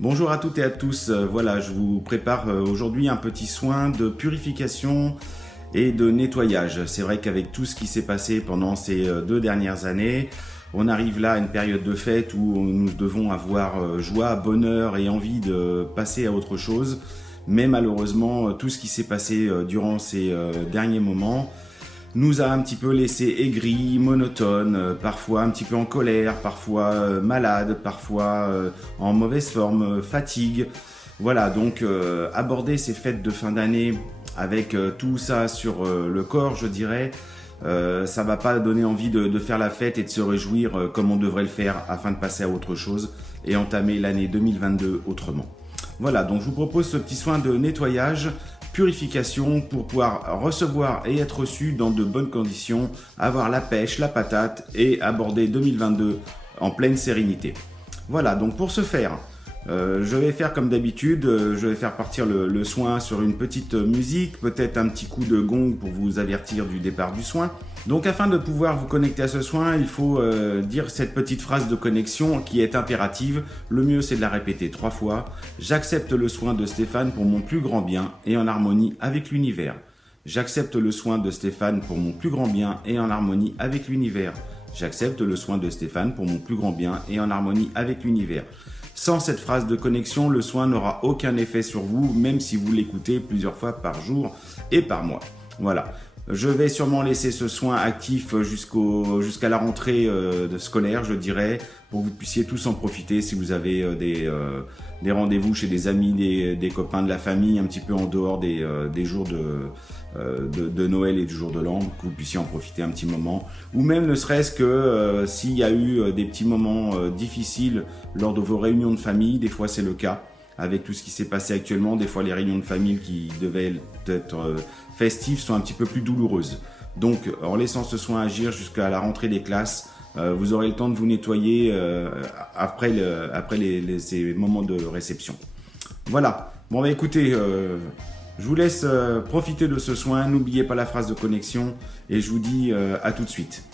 Bonjour à toutes et à tous, voilà, je vous prépare aujourd'hui un petit soin de purification et de nettoyage. C'est vrai qu'avec tout ce qui s'est passé pendant ces 2 dernières années, on arrive là à une période de fête où nous devons avoir joie, bonheur et envie de passer à autre chose. Mais malheureusement, tout ce qui s'est passé durant ces derniers moments nous a un petit peu laissé aigris, monotones, parfois un petit peu en colère, parfois malade, parfois en mauvaise forme, fatigue. Voilà, donc aborder ces fêtes de fin d'année avec tout ça sur le corps, je dirais, ça va pas donner envie de faire la fête et de se réjouir comme on devrait le faire afin de passer à autre chose et entamer l'année 2022 autrement. Voilà, donc je vous propose ce petit soin de nettoyage, purification pour pouvoir recevoir et être reçu dans de bonnes conditions, avoir la pêche, la patate et aborder 2022 en pleine sérénité. Voilà, donc pour ce faire, je vais faire comme d'habitude, je vais faire partir le soin sur une petite musique, peut-être un petit coup de gong pour vous avertir du départ du soin. Donc afin de pouvoir vous connecter à ce soin, il faut dire cette petite phrase de connexion qui est impérative. Le mieux c'est de la répéter 3 fois. J'accepte le soin de Stéphane pour mon plus grand bien et en harmonie avec l'univers. J'accepte le soin de Stéphane pour mon plus grand bien et en harmonie avec l'univers. J'accepte le soin de Stéphane pour mon plus grand bien et en harmonie avec l'univers. Sans cette phrase de connexion, le soin n'aura aucun effet sur vous, même si vous l'écoutez plusieurs fois par jour et par mois. Voilà. Je vais sûrement laisser ce soin actif jusqu'à la rentrée scolaire, je dirais, pour que vous puissiez tous en profiter si vous avez des rendez-vous chez des amis, des copains de la famille, un petit peu en dehors des jours de Noël et du jour de l'an, que vous puissiez en profiter un petit moment. Ou même ne serait-ce que s'il y a eu des petits moments difficiles lors de vos réunions de famille, des fois c'est le cas. Avec tout ce qui s'est passé actuellement, des fois les réunions de famille qui devaient être festives sont un petit peu plus douloureuses. Donc en laissant ce soin agir jusqu'à la rentrée des classes, vous aurez le temps de vous nettoyer après ces moments de réception. Voilà, bon bah écoutez, je vous laisse profiter de ce soin, n'oubliez pas la phrase de connexion et je vous dis à tout de suite.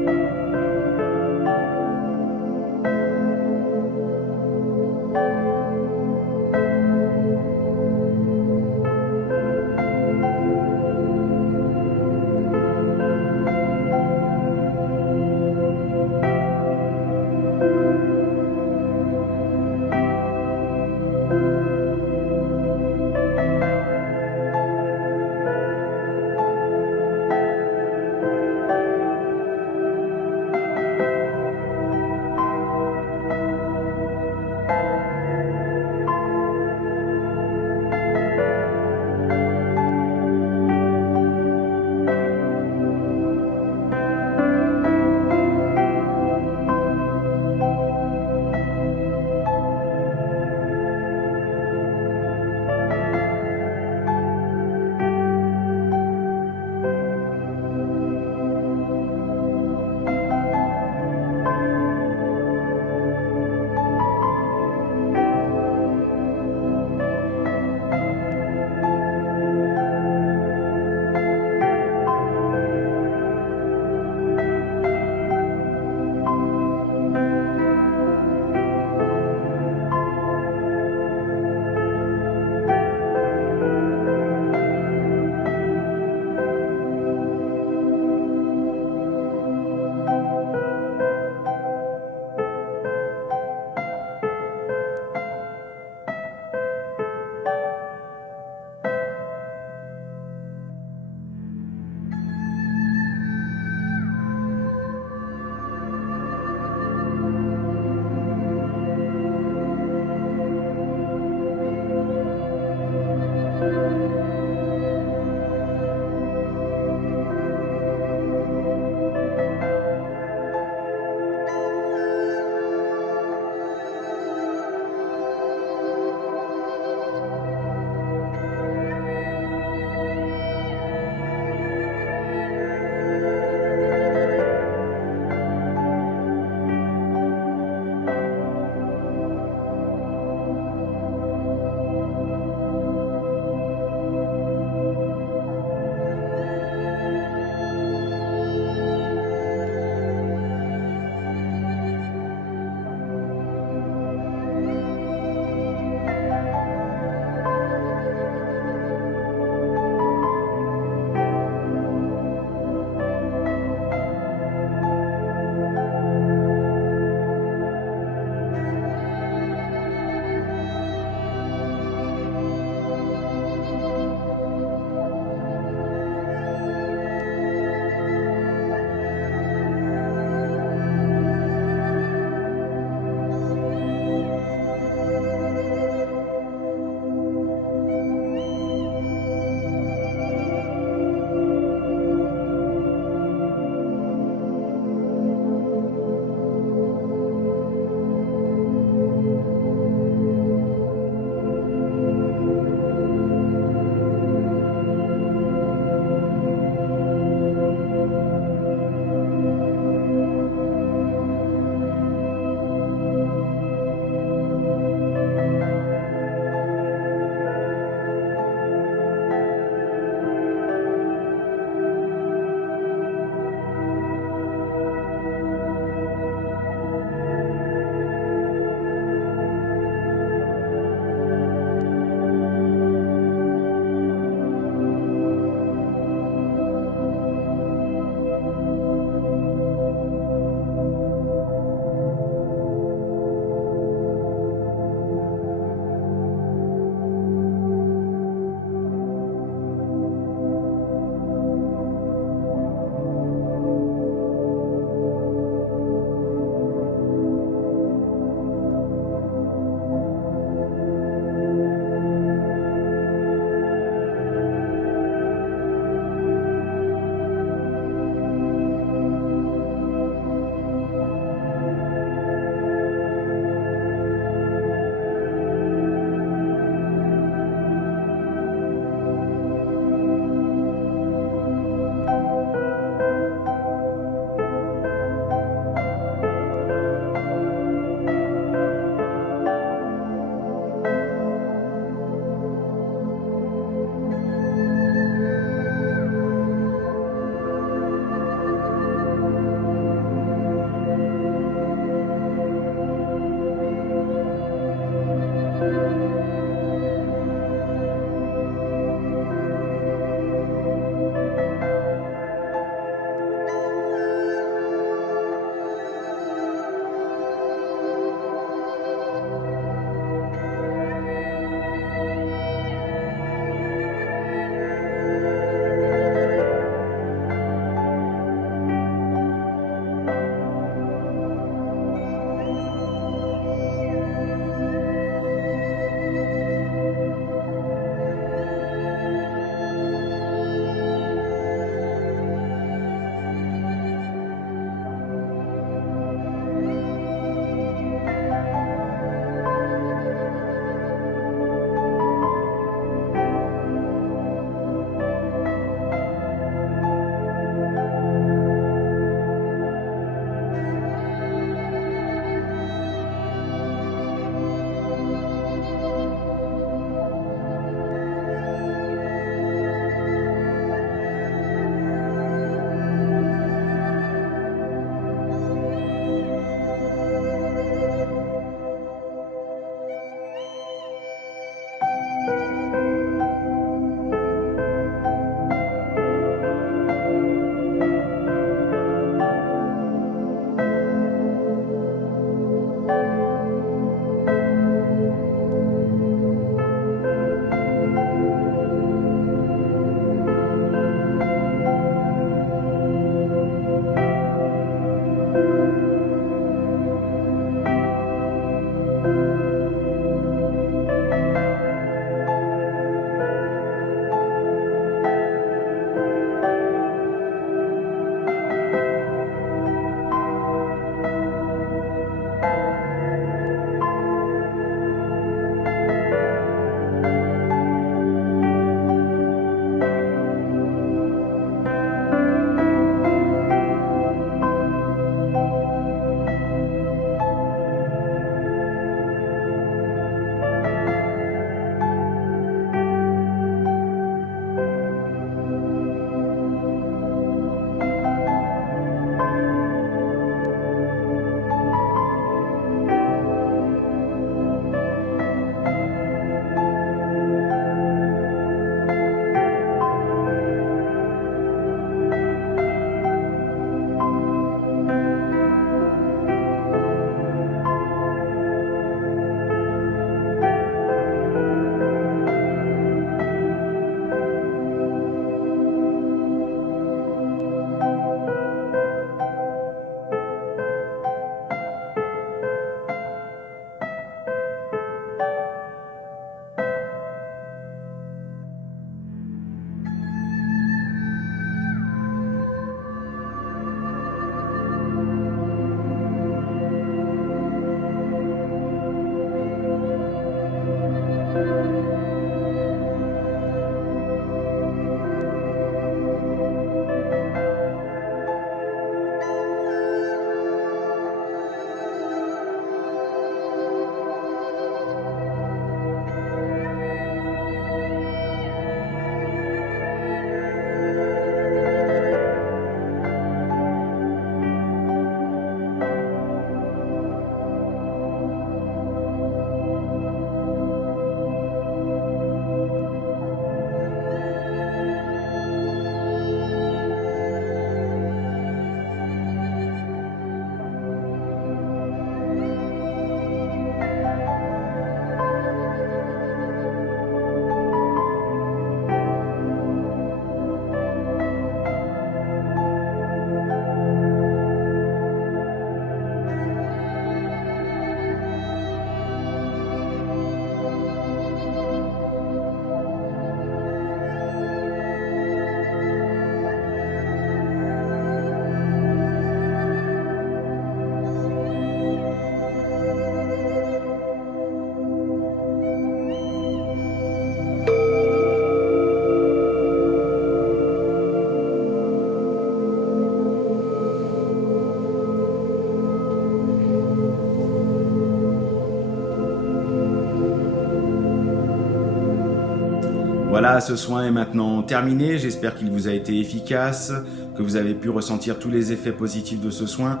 Voilà, ce soin est maintenant terminé. J'espère qu'il vous a été efficace, que vous avez pu ressentir tous les effets positifs de ce soin.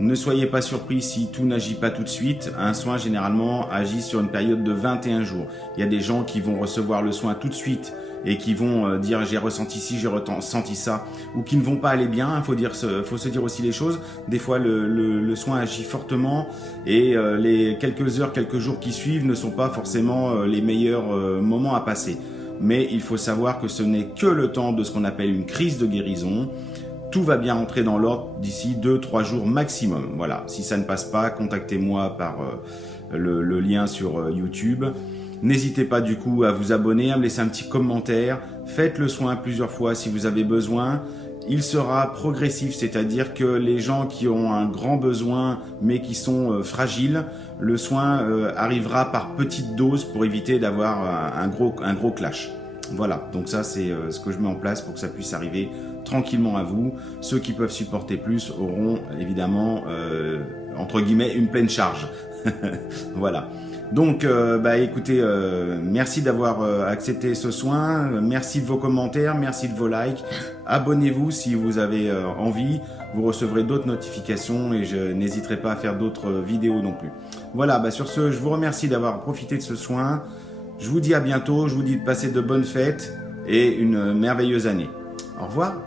Ne soyez pas surpris si tout n'agit pas tout de suite. Un soin généralement agit sur une période de 21 jours. Il y a des gens qui vont recevoir le soin tout de suite et qui vont dire j'ai ressenti ci, j'ai ressenti ça, ou qui ne vont pas aller bien. Il faut se dire aussi les choses. Des fois le soin agit fortement et les quelques heures, quelques jours qui suivent ne sont pas forcément les meilleurs moments à passer. Mais il faut savoir que ce n'est que le temps de ce qu'on appelle une crise de guérison. Tout va bien entrer dans l'ordre d'ici 2-3 jours maximum. Voilà, si ça ne passe pas, contactez-moi par le lien sur YouTube. N'hésitez pas du coup à vous abonner, à me laisser un petit commentaire. Faites le soin plusieurs fois si vous avez besoin. Il sera progressif, c'est-à-dire que les gens qui ont un grand besoin mais qui sont fragiles, le soin arrivera par petites doses pour éviter d'avoir un gros clash. Voilà, donc ça c'est ce que je mets en place pour que ça puisse arriver tranquillement à vous. Ceux qui peuvent supporter plus auront évidemment, entre guillemets, une pleine charge. Voilà. Donc, écoutez, merci d'avoir accepté ce soin, merci de vos commentaires, merci de vos likes, abonnez-vous si vous avez envie, vous recevrez d'autres notifications et je n'hésiterai pas à faire d'autres vidéos non plus. Voilà, sur ce, je vous remercie d'avoir profité de ce soin, je vous dis à bientôt, je vous dis de passer de bonnes fêtes et une merveilleuse année. Au revoir.